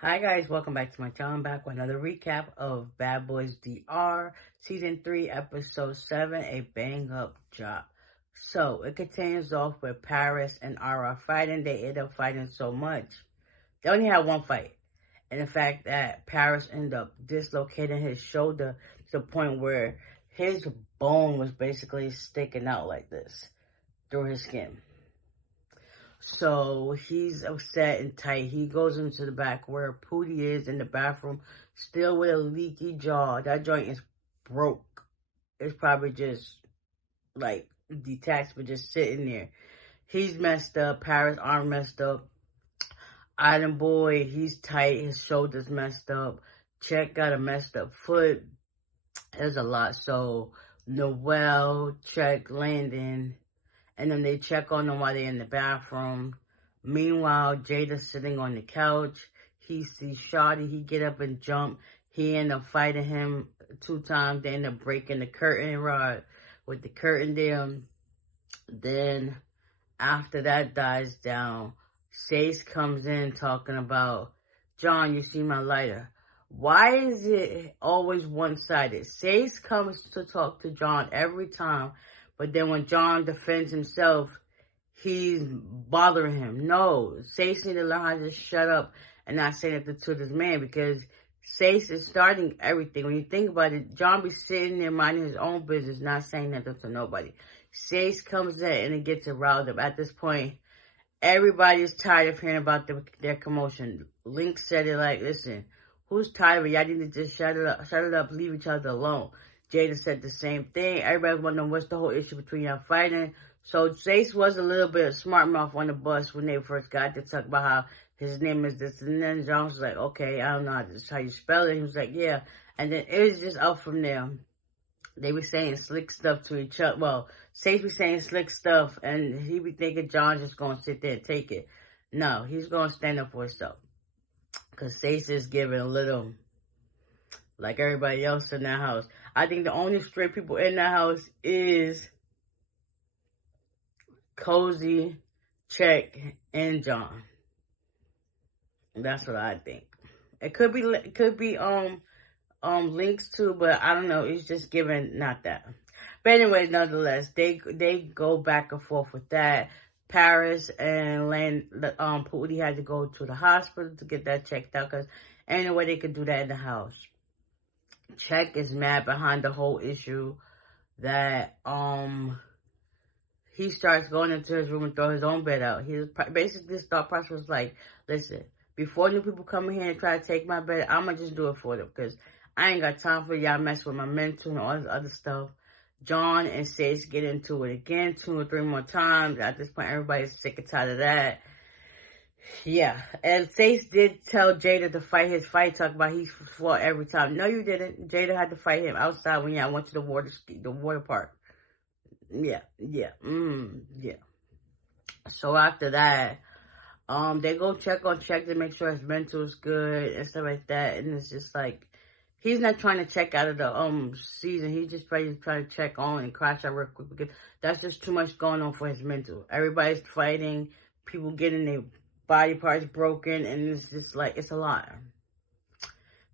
Hi guys, welcome back to my channel. I'm back with another recap of Bad Boys DR Season 3, Episode 7, A Bang Up Job. So, it continues off with Pariz and Ara fighting. They end up fighting so much. They only had one fight. And the fact that Pariz ended up dislocating his shoulder to the point where his bone was basically sticking out like this through his skin. So he's upset and tight. He goes into the back where Pootie is in the bathroom, still with a leaky jaw. That joint is broke. It's probably just like detached, but just sitting there. He's messed up. Pariz' arm messed up. Island Boy, he's tight. His shoulder's messed up. Check got a messed up foot. There's a lot. So Noel, Check, Landon, and then they check on them while they're in the bathroom. Meanwhile, Jada's sitting on the couch. He sees Shawty. He get up and jump. He end up fighting him 2 times. They end up breaking the curtain rod with the curtain there. Then, after that dies down, Sace comes in talking about, John, you see my lighter. Why is it always one-sided? Sace comes to talk to John every time, but then when John defends himself, he's bothering him. No, Sace need to learn how to just shut up and not say nothing to this man, because Sace is starting everything. When you think about it, John be sitting there minding his own business, not saying nothing to nobody. Sace comes in and it gets it riled up. At this point, everybody is tired of hearing about their commotion. Link said it like, listen, who's tired of it? Y'all need to just shut it up, leave each other alone. Jada said the same thing. Everybody wondering what's the whole issue between y'all fighting. So Sace was a little bit smart mouth on the bus when they first got to talk about how his name is this. And then John was like, okay, I don't know how you spell it. He was like, yeah. And then it was just up from there. They were saying slick stuff to each other. Well, Sace be saying slick stuff, and he be thinking John's just going to sit there and take it. No, he's going to stand up for himself. Because Sace is giving a little, like everybody else in that house. I think the only straight people in that house is Cozy, Check, and John. That's what I think. It could be links too, but I don't know. It's just given not that. But anyways, nonetheless, they go back and forth with that. Pariz and Pootie had to go to the hospital to get that checked out, because ain't no way they could do that in the house. Check is mad behind the whole issue that he starts going into his room and throw his own bed out. Basically, this thought process was like, listen, before new people come in here and try to take my bed, I'm going to just do it for them, because I ain't got time for y'all mess with my mental and all this other stuff. John and Sace get into it again 2 or 3 more times. At this point, everybody's sick and tired of that. Yeah, and Sace did tell Jada to fight his fight, talk about he fought every time. No, you didn't. Jada had to fight him outside when y'all went to the water park. Yeah. So after that, they go check to make sure his mental is good and stuff like that. And it's just like, he's not trying to check out of the season. He's just trying to check on and crash out real quick, because that's just too much going on for his mental. Everybody's fighting, people getting their body parts broken, and it's just like, it's a lot.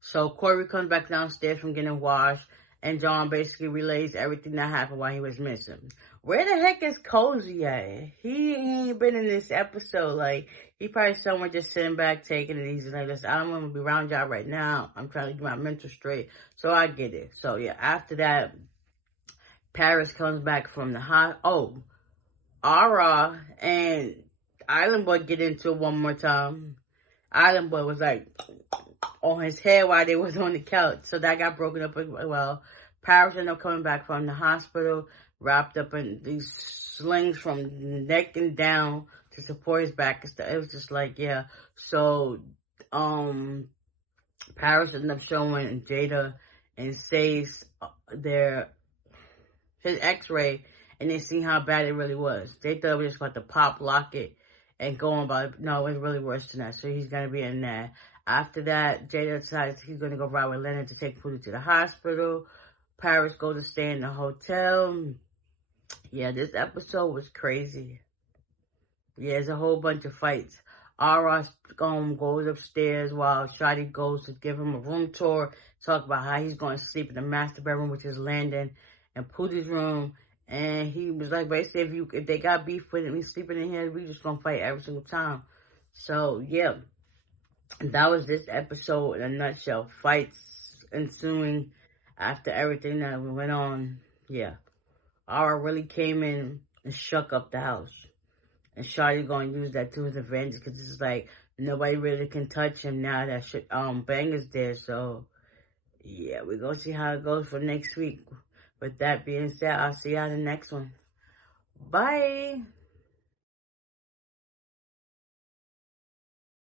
So Corey comes back downstairs from getting washed, and John basically relays everything that happened while he was missing. Where the heck is Cozy at? He ain't been in this episode. Like, he probably somewhere just sitting back, taking it easy. Like, listen, I don't want to be around y'all right now. I'm trying to get my mental straight. So I get it. So yeah, after that, Pariz comes back from the Ara and Island Boy get into it one more time. Island Boy was like on his head while they was on the couch. So that got broken up as well. Pariz ended up coming back from the hospital, wrapped up in these slings from neck and down to support his back and stuff. It was just like, yeah. So, Pariz ended up showing Jada and Sace his x-ray, and they see how bad it really was. They thought it was just about to pop, lock it, and go on, but no, it was really worse than that. So he's going to be in there. After that, Jada decides he's going to go ride with Leonard to take Pootie to the hospital. Pariz goes to stay in the hotel. Yeah, this episode was crazy. Yeah, there's a whole bunch of fights. Ara goes upstairs while Shotty goes to give him a room tour, talk about how he's going to sleep in the master bedroom, which is Landon and Pootie's room. And he was like, basically, if they got beef with me sleeping in here, we just gonna fight every single time. So yeah, that was this episode in a nutshell. Fights ensuing after everything that went on. Yeah, Ara really came in and shook up the house. And Shotty gonna use that to his advantage because it's like nobody really can touch him now that Bang is there. So yeah, we're gonna see how it goes for next week. With that being said, I'll see y'all in the next one. Bye.